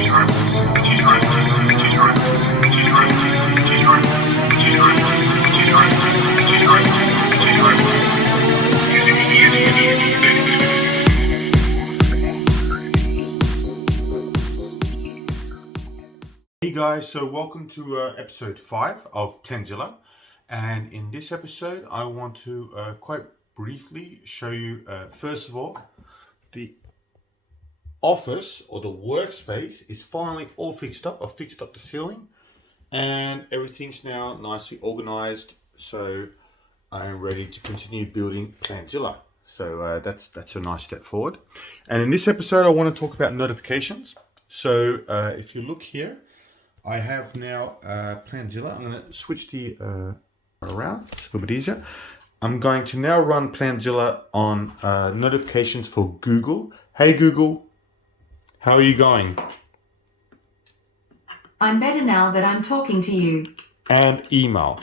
Hey guys, so welcome to episode 5 of Plantzilla, and in this episode I want to quite briefly show you first of all the office or the workspace is finally all fixed up. I've fixed up the ceiling and everything's now nicely organized, so I am ready to continue building Plantzilla. So that's a nice step forward. And in this episode I want to talk about notifications. So if you look here, I have now Plantzilla. I'm going to switch the around, it's a little bit easier. I'm going to now run Plantzilla on notifications for Google. Hey Google, how are you going? I'm better now that I'm talking to you. And email.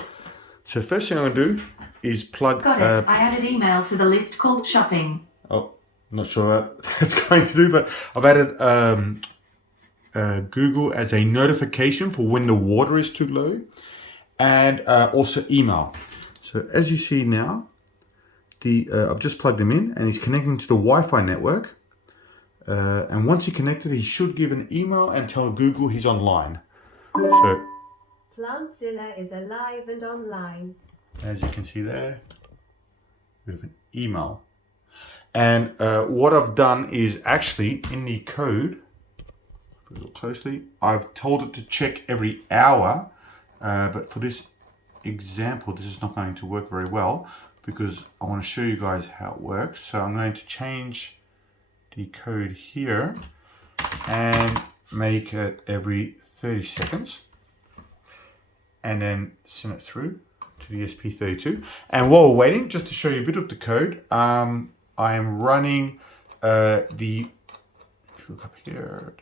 So first thing I'm going to do is plug... Got it. I added email to the list called shopping. Oh, not sure what that's going to do, but I've added... Google as a notification for when the water is too low, and also email. So as you see now, I've just plugged him in and he's connecting to the Wi-Fi network, and once he connected he should give an email and tell Google he's online. So Plantzilla is alive and online. As you can see there, we have an email, and what I've done is actually in the code, look closely, I've told it to check every hour, but for this example this is not going to work very well because I want to show you guys how it works. So I'm going to change the code here and make it every 30 seconds and then send it through to the SP32. And while we're waiting, just to show you a bit of the code, I am running if you look up here,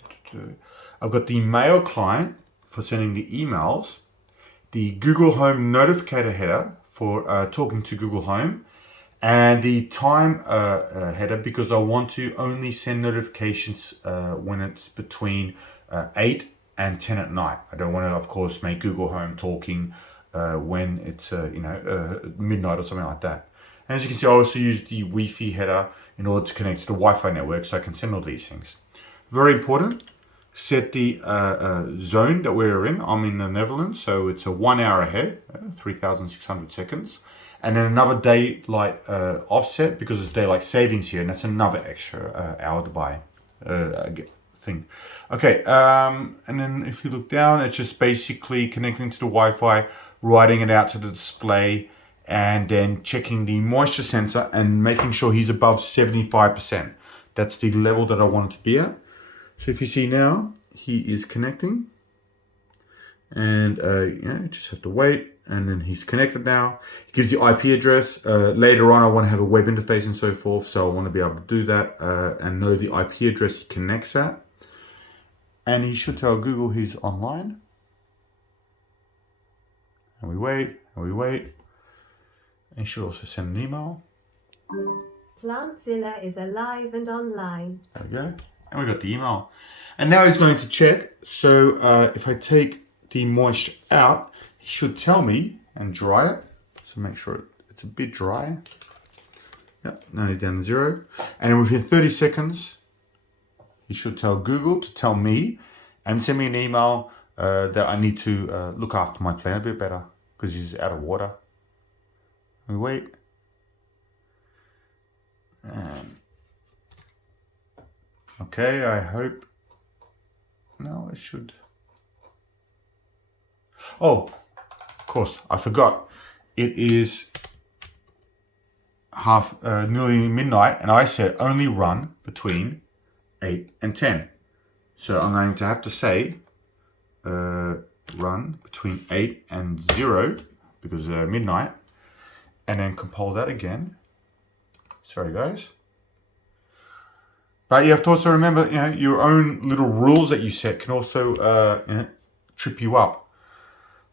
I've got the mail client for sending the emails, the Google Home notificator header for talking to Google Home, and the time header because I want to only send notifications when it's between 8 and 10 at night. I don't want to, of course, make Google Home talking when it's midnight or something like that. And as you can see, I also use the Wi-Fi header in order to connect to the Wi-Fi network so I can send all these things. Very important. Set the zone that we're in. I'm in the Netherlands, so it's a 1 hour ahead, 3,600 seconds. And then another daylight offset because it's daylight savings here, and that's another extra hour to buy thing. Okay, and then if you look down, it's just basically connecting to the Wi-Fi, writing it out to the display, and then checking the moisture sensor and making sure he's above 75%. That's the level that I want it to be at. So if you see now, he is connecting, and you just have to wait, and then he's connected now. He gives the IP address. Later on, I want to have a web interface and so forth, so I want to be able to do that and know the IP address he connects at. And he should tell Google he's online. And we wait, and we wait. And he should also send an email. Plantzilla is alive and online. There we go. And we got the email. And now he's going to check. So if I take the moisture out, he should tell me and dry it. So make sure it's a bit dry. Yep, now he's down to 0. And within 30 seconds, he should tell Google to tell me and send me an email that I need to look after my plant a bit better because he's out of water. We wait. And okay, I hope. No, it should. Oh, of course, I forgot. It is nearly midnight, and I said only run between 8 and 10. So I'm going to have to say run between 8 and 0 because midnight, and then compile that again. Sorry, guys. But you have to also remember, your own little rules that you set can also trip you up.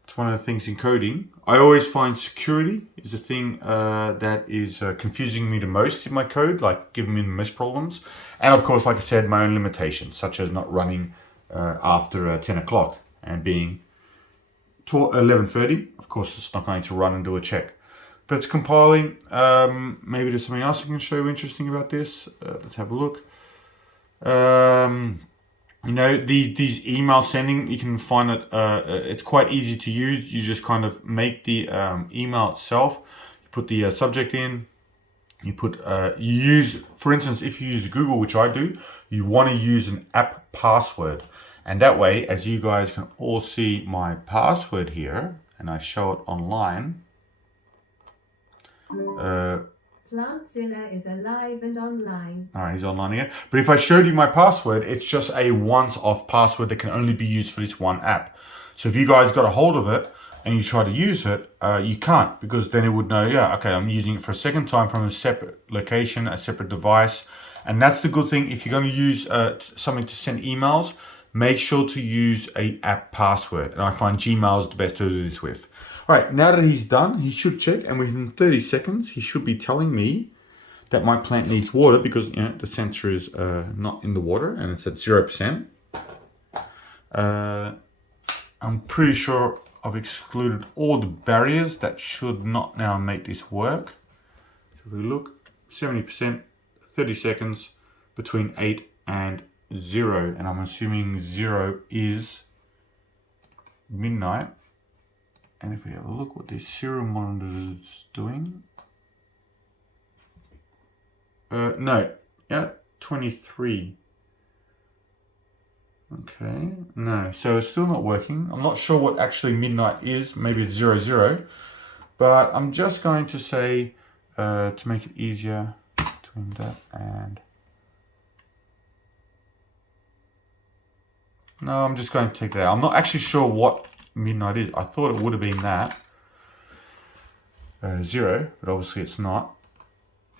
It's one of the things in coding. I always find security is the thing that is confusing me the most in my code, like giving me the most problems. And of course, like I said, my own limitations, such as not running after 10 o'clock. And being 11:30, of course, it's not going to run and do a check. But it's compiling. Maybe there's something else I can show you interesting about this. Let's have a look. You know, these email sending, you can find it, it's quite easy to use. You just kind of make the email itself. You put the subject in. You put, you use, for instance, if you use Google, which I do, you want to use an app password. And that way, as you guys can all see my password here, and I show it online. Plantzilla is alive and online. All right, he's online again. But if I showed you my password, it's just a once-off password that can only be used for this one app. So if you guys got a hold of it and you try to use it, you can't, because then it would know, yeah, okay, I'm using it for a second time from a separate location, a separate device. And that's the good thing. If you're going to use something to send emails, make sure to use a app password. And I find Gmail is the best to do this with. All right, now that he's done, he should check, and within 30 seconds, he should be telling me that my plant needs water, because you know the sensor is not in the water and it's at 0%. I'm pretty sure I've excluded all the barriers that should not now make this work. So if we look, 70%, 30 seconds, between 8 and 0, and I'm assuming 0 is midnight. And if we have a look what this serial monitor is doing, no, yeah, 23. Okay, no, so it's still not working. I'm not sure what actually midnight is. Maybe it's 00, but I'm just going to say, to make it easier, between that and, no, I'm just going to take that out. I'm not actually sure what midnight is. I thought it would have been that 0, but obviously it's not.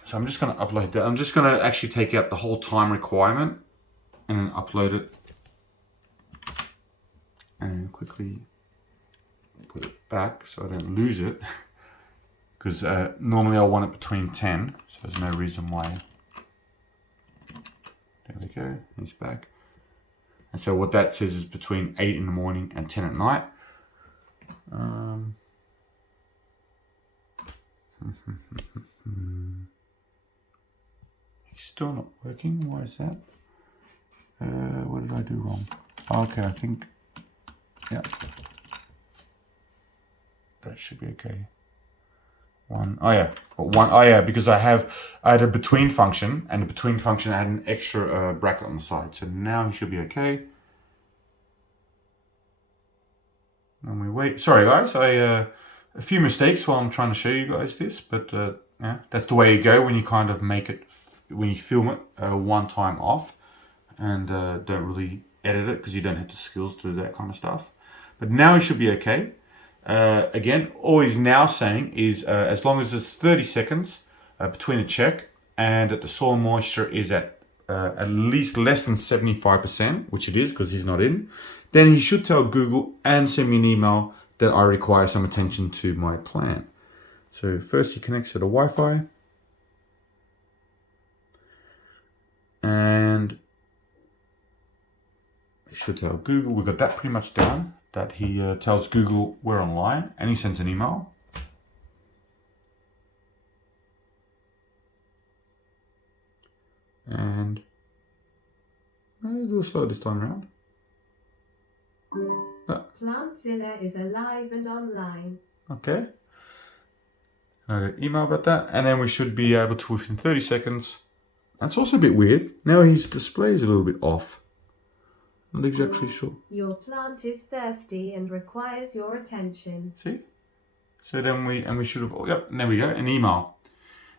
So I'm just going to upload that. I'm just going to actually take out the whole time requirement and then upload it and quickly put it back so I don't lose it, because normally I want it between 10, so there's no reason why. There we go, he's back. And so what that says is between 8 in the morning and 10 at night. He's still not working. Why is that? What did I do wrong? Okay, I think, yeah, that should be okay. Because I had a between function, and the between function had an extra bracket on the side. So now he should be okay. And we wait. Sorry guys, a few mistakes while I'm trying to show you guys this, but yeah, that's the way you go when you kind of make it, when you film it one time off and don't really edit it, because you don't have the skills to do that kind of stuff. But now it should be okay. Again, all he's now saying is as long as there's 30 seconds between a check and that the soil moisture is at least less than 75%, which it is because he's not in, then he should tell Google and send me an email that I require some attention to my plant. So first he connects to the Wi-Fi, and he should tell Google, we've got that pretty much down, that he tells Google we're online, and he sends an email. And it's a little slow this time around. Plantzilla is alive and online. Okay. I got an email about that, and then we should be able to, within 30 seconds. That's also a bit weird. Now his display is a little bit off. I'm not exactly sure. Your plant is thirsty and requires your attention. See? So then we should have, yep, there we go, an email.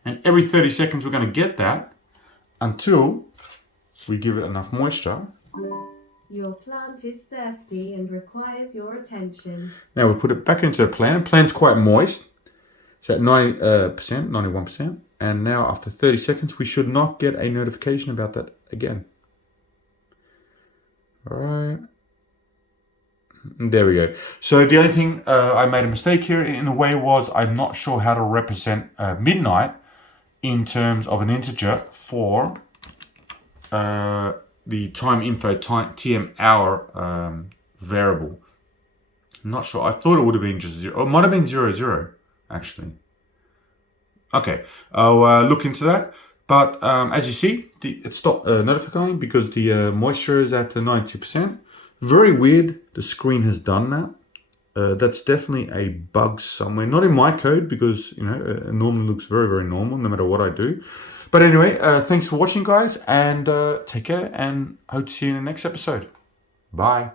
And every 30 seconds we're going to get that until we give it enough moisture. Your plant is thirsty and requires your attention. Now we put it back into the plant. The plant's quite moist. It's at 90%, 91%. And now after 30 seconds, we should not get a notification about that again. All right. There we go. So the only thing I made a mistake here in a way was I'm not sure how to represent midnight in terms of an integer for the time info TM hour variable. I'm not sure. I thought it would have been just 0. It might have been 00 actually. Okay, I'll look into that. But as you see, it stopped notifying because the moisture is at 90%. Very weird. The screen has done that. That's definitely a bug somewhere. Not in my code because it normally looks very, very normal no matter what I do. But anyway, thanks for watching, guys, and take care, and hope to see you in the next episode. Bye.